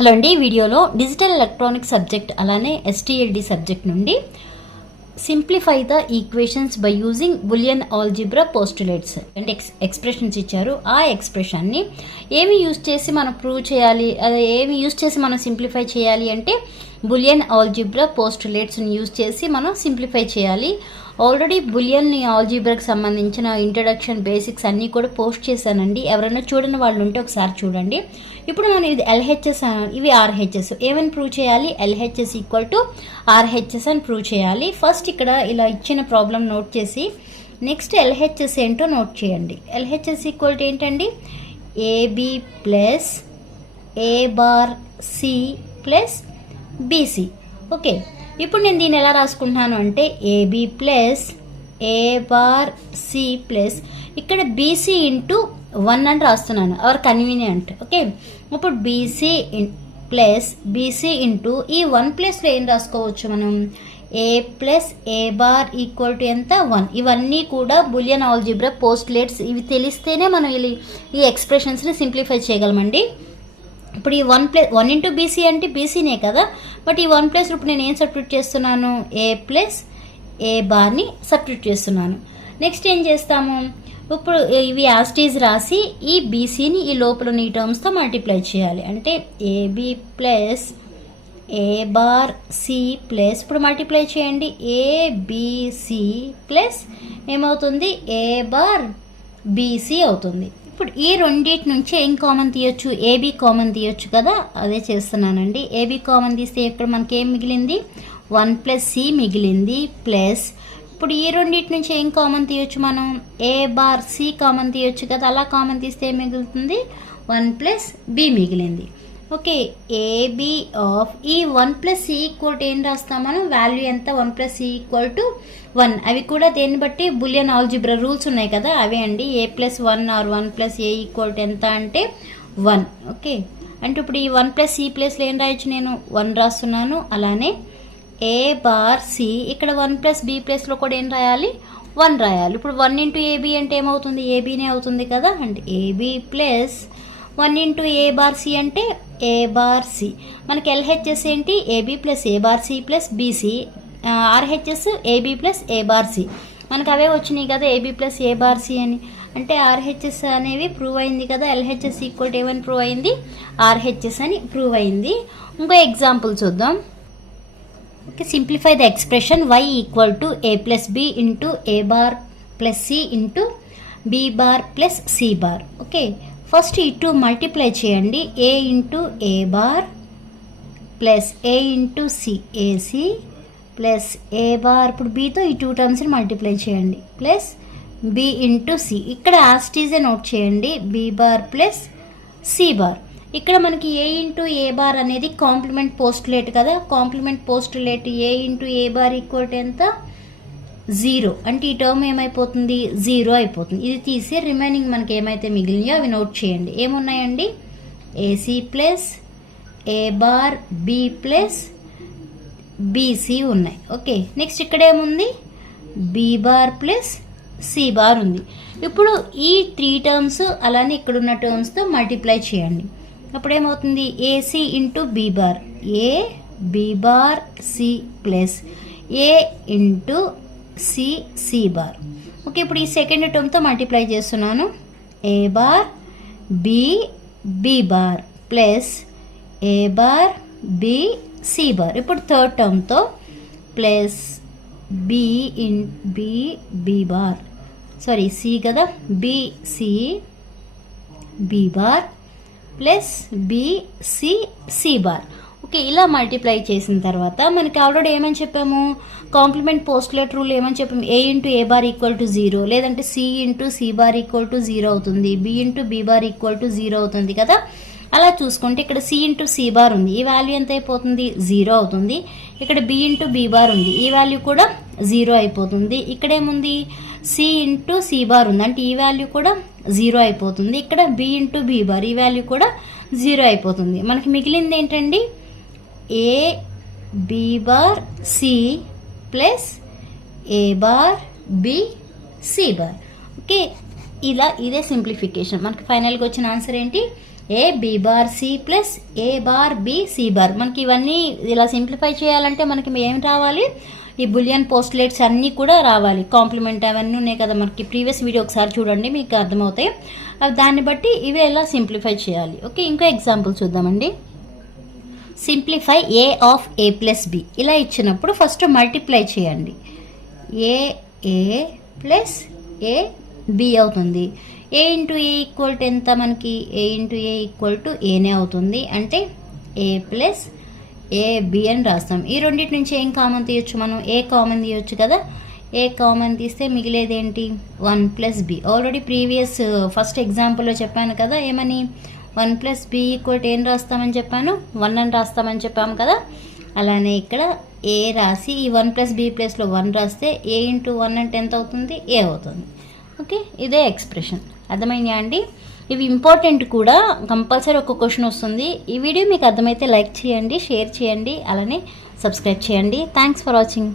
Hello అండి, వీడియోలో digital electronic subject అలానే ఎస్టీఎల్డి సబ్జెక్ట్ నుండి simplify the equations by using Boolean algebra postulates అంటే ఎక్స్ప్రెషన్స్ ఇచ్చారు. ఆ ఎక్స్ప్రెషన్ని ఏమి యూజ్ చేసి మనం ప్రూవ్ చేయాలి, అదే ఏమి యూజ్ చేసి మనం సింప్లిఫై చేయాలి అంటే బులియన్ ఆల్జిబ్రా పోస్టులేట్స్ని యూజ్ చేసి మనం సింప్లిఫై చేయాలి. ఆల్రెడీ బులియన్ ఆల్జిబ్రాకి సంబంధించిన ఇంట్రడక్షన్ బేసిక్స్ అన్నీ కూడా పోస్ట్ చేశానండి. ఎవరైనా చూడని వాళ్ళు ఉంటే ఒకసారి చూడండి. ఇప్పుడు మనం ఇది ఎల్హెచ్ఎస్, ఇవి ఆర్హెచ్ఎస్. ఏమని ప్రూవ్ చేయాలి? ఎల్హెచ్ఎస్ ఈక్వల్ టు ఆర్హెచ్ఎస్ అని ప్రూవ్ చేయాలి. ఫస్ట్ ఇక్కడ ఇలా ఇచ్చిన ప్రాబ్లం నోట్ చేసి నెక్స్ట్ ఎల్హెచ్ఎస్ ఏంటో నోట్ చేయండి. ఎల్హెచ్ఎస్ ఈక్వల్ టు ఏంటండి? AB plus A bar C plus BC. Okay, ఇప్పుడు నేను దీన్ని ఎలా రాసుకుంటున్నాను అంటే AB plus A bar C plus ఇక్కడ బీసీ ఇంటూ 1 అని రాస్తున్నాను, అవర్ కన్వీనియంట్. ఓకే, ఇప్పుడు బీసీ ప్లస్ బీసీ ఇంటూ ఈ 1 ప్లస్లో ఏం రాసుకోవచ్చు మనం? A plus A bar equal to ఎంత? 1. ఇవన్నీ కూడా బులియన్ ఆల్జిబ్రా పోస్టులేట్స్. ఇవి తెలిస్తేనే మనం ఈ ఎక్స్ప్రెషన్స్ని సింప్లిఫై చేయగలమండి. ఇప్పుడు ఈ 1 ఇంటూ బీసీ అంటే బీసీనే కదా, బట్ ఈ 1 ప్లస్ ఇప్పుడు నేను ఏం సబ్స్టిట్యూట్ చేస్తున్నాను? ఏ ప్లస్ ఏ బార్ని సబ్స్టిట్యూట్ చేస్తున్నాను. నెక్స్ట్ ఏం చేస్తాము? ఇప్పుడు ఇవి యాస్టీజ్ రాసి ఈ బీసీని ఈ లోపల ఈ టర్మ్స్తో మల్టిప్లై చేయాలి. అంటే AB plus A bar C plus ఇప్పుడు మల్టిప్లై చేయండి ఏబిసి ప్లస్ ఏమవుతుంది? ఏ బార్ బీసీ అవుతుంది. ఇప్పుడు ఈ రెండింటి నుంచి ఏం కామన్ తీయొచ్చు? ఏబీ కామన్ తీయొచ్చు కదా, అదే చేస్తున్నానండి. ఏబీ కామన్ తీస్తే ఇక్కడ మనకి ఏం మిగిలింది? 1 ప్లస్ సి మిగిలింది ప్లస్ ఇప్పుడు ఈ రెండింటి నుంచి ఏం కామన్ తీయొచ్చు మనం? ఏ బార్ సి కామన్ తీయొచ్చు కదా, అలా కామన్ తీస్తే ఏం మిగులుతుంది? 1 ప్లస్ బి మిగిలింది. ఓకే, ఏబి ఆఫ్ ఈ 1 ప్లస్ సి ఈక్వల్ టు ఏం రాస్తాం మనం? వాల్యూ ఎంత? 1 ప్లస్ సి ఈక్వల్ టు 1. అవి కూడా దేన్ని బట్టి? బులియన్ ఆల్జిబ్రా రూల్స్ ఉన్నాయి కదా, అవే అండి. A plus 1 or 1 plus A equal to ఎంత అంటే 1. ఓకే, అంటే ఇప్పుడు ఈ 1 ప్లస్ సి ప్లస్లో ఏం రాయొచ్చు? నేను 1 రాస్తున్నాను. అలానే ఏ బార్ సి ఇక్కడ 1 ప్లస్ బి ప్లస్లో కూడా ఏం రాయాలి? 1 రాయాలి. ఇప్పుడు 1 ఇంటూ ఏబీ అంటే ఏమవుతుంది? ఏబీనే అవుతుంది కదా, అంటే AB plus 1 into A bar C అంటే ఏ బార్ సి. మనకి ఎల్హెచ్ఎస్ ఏంటి? AB plus A bar C plus BC. RHS AB plus A bar C. మనకు అవే వచ్చినాయి కదా, AB plus A bar C అని. అంటే ఆర్హెచ్ఎస్ అనేవి ప్రూవ్ అయింది కదా. ఎల్హెచ్ఎస్ ఈక్వల్ టు ఏమని ప్రూవ్ అయింది? ఆర్హెచ్ఎస్ అని ప్రూవ్ అయింది. ఇంకో ఎగ్జాంపుల్ చూద్దాం. Okay, simplify the expression y equal to A plus B into A bar plus C into B bar plus C bar. Okay, first ఇటు multiply చేయండి. A into A bar plus A into C AC plus A bar ఇప్పుడు బీతో ఈ 2 టర్మ్స్ని multiply చేయండి plus B into C. ఇక్కడ యాస్టీజే note చేయండి B bar plus C bar. ఇక్కడ మనకి ఏ ఇంటూ ఏ బార్ అనేది కాంప్లిమెంట్ పోస్టులేట్ కదా. Complement postulate A into A bar equal to ఎంత? 0. అంటే ఈ టర్మ్ ఏమైపోతుంది? 0 అయిపోతుంది. ఇది తీసి రిమైనింగ్ మనకి ఏమైతే మిగిలినాయో అవి నోట్ చేయండి. ఏమున్నాయండి? AC plus A bar B plus BC ఉన్నాయి. ఓకే, నెక్స్ట్ ఇక్కడ ఏముంది? B bar plus C bar ఉంది. ఇప్పుడు ఈ 3 టర్మ్స్ అలానే ఇక్కడున్న టర్మ్స్తో మల్టిప్లై చేయండి. అప్పుడు ఏమవుతుంది? AC into B bar A B bar C plus A into C C bar. Okay, ఇప్పుడు ఈ సెకండ్ టర్మ్తో మల్టిప్లై చేస్తున్నాను. A bar B B bar plus A bar B C bar. ఇప్పుడు థర్డ్ టర్మ్తో plus B in B B bar, sorry C కదా, B C B bar plus B C C bar. Okay, ఇలా multiply చేసిన తర్వాత మనకి already ఏమని చెప్పాము? Complement postulate rule ఏమని చెప్పాము? A into A bar equal to 0, లేదంటే C into C bar equal to 0 అవుతుంది, B into B bar equal to 0 అవుతుంది కదా. అలా చూసుకుంటే ఇక్కడ సి ఇంటూ సి బార్ ఉంది, ఈ వాల్యూ ఎంత అయిపోతుంది? 0 అవుతుంది. ఇక్కడ బి ఇంటూ బి బార్ ఉంది, ఈ వాల్యూ కూడా 0 అయిపోతుంది. ఇక్కడ ఏముంది? సి ఇంటూ సి బార్ ఉంది, అంటే ఈ వాల్యూ కూడా 0 అయిపోతుంది. ఇక్కడ బి ఇంటూ బి బార్, ఈ వాల్యూ కూడా 0 అయిపోతుంది. మనకి మిగిలింది ఏంటండి? A B bar C plus A bar B C bar. Okay, ఇలా ఇదే సింప్లిఫికేషన్. మనకి ఫైనల్గా వచ్చిన ఆన్సర్ ఏంటి? A B bar C plus A bar B C bar. మనకి ఇవన్నీ ఇలా సింప్లిఫై చేయాలంటే మనకి ఏం రావాలి, ఈ బులియన్ పోస్టులేట్స్ అన్నీ కూడా రావాలి. కాంప్లిమెంట్ అవన్నీ ఉన్నాయి కదా మనకి, ప్రీవియస్ వీడియో ఒకసారి చూడండి మీకు అర్థమవుతాయి. దాన్ని బట్టి ఇవి ఎలా సింప్లిఫై చేయాలి. ఓకే, ఇంకో ఎగ్జాంపుల్ చూద్దామండి. Simplify A of A plus B. ఇలా ఇచ్చినప్పుడు ఫస్ట్ మల్టిప్లై చేయండి. ఏ ప్లస్ ఏ బి అవుతుంది. ఏ ఇంటూ ఏ ఈక్వల్ టు ఎంత మనకి, A into A equal to ఏనే అవుతుంది. అంటే ఏ ప్లస్ ఏ బి అని రాస్తాం. ఈ రెండింటి నుంచి ఏం కామన్ తీయొచ్చు మనం, ఏ కామన్ తీయొచ్చు కదా. ఏ కామన్ తీస్తే మిగిలేది ఏంటి, 1 plus B. Already previous first ఎగ్జాంపుల్లో చెప్పాను కదా, ఏమని 1 ప్లస్ బి ఈక్వల్ ఏం రాస్తామని చెప్పాను, 1 అని రాస్తామని చెప్పాము కదా. అలానే ఇక్కడ ఏ రాసి ఈ 1 ప్లస్ బి ప్లస్లో 1 రాస్తే ఏ ఇంటూ 1 అంటే ఎంత అవుతుంది, ఏ అవుతుంది. ఓకే, ఇదే ఎక్స్ప్రెషన్. అర్థమైందా అండి. ఇవి ఇంపార్టెంట్ కూడా, కంపల్సరీ ఒక క్వశ్చన్ వస్తుంది. ఈ వీడియో మీకు అర్థమైతే లైక్ చేయండి, షేర్ చేయండి, అలానే సబ్స్క్రైబ్ చేయండి. Thanks for watching.